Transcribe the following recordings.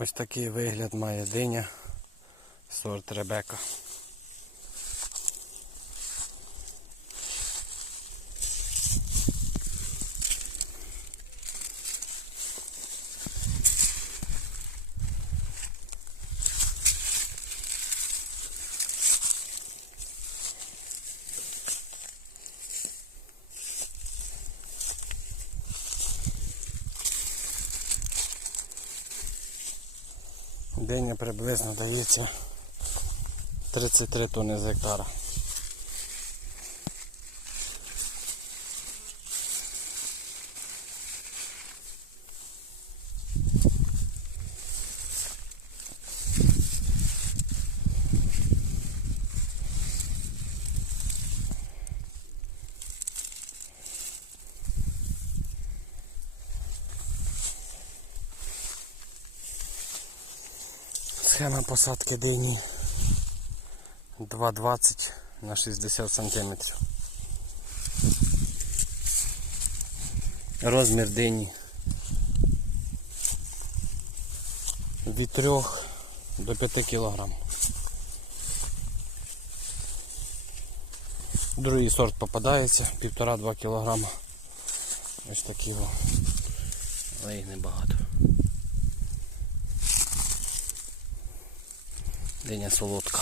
Ось такий вигляд має диня сорт Ребека. Диня приблизно дається 33 тонни з гектара. Схема посадки дині 2,20 на 60 сантиметрів. Розмір дині від 3 до 5 кілограм. Другий сорт попадається, 1,5-2 кілограма. Ось такі. Але їх небагато. Диня солодка.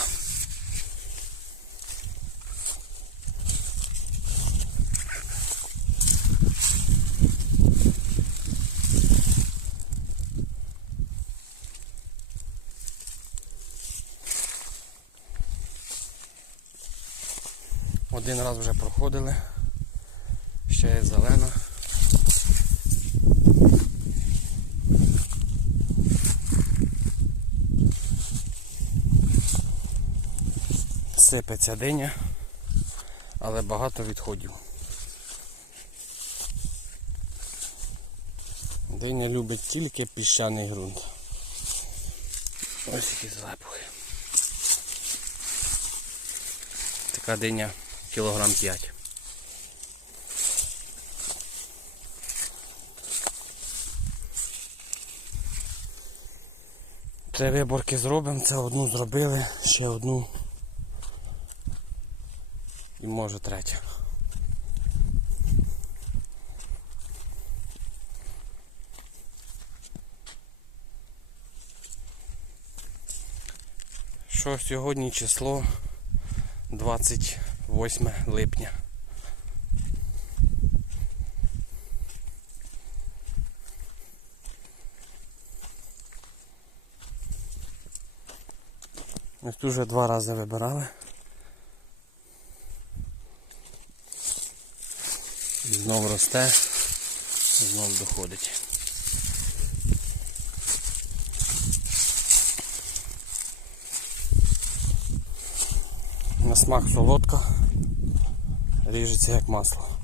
Один раз вже проходили. Ще є зелена. Сипеться диня, але багато відходів. Диня любить тільки піщаний ґрунт. Ось які запахи. Така диня кілограм 5. Три виборки зробимо, це одну зробили, ще одну і може третя. Що сьогодні число 28 липня. Ось тут два рази вибирали. Знов росте, знов доходить. На смак солодка, ріжеться як масло.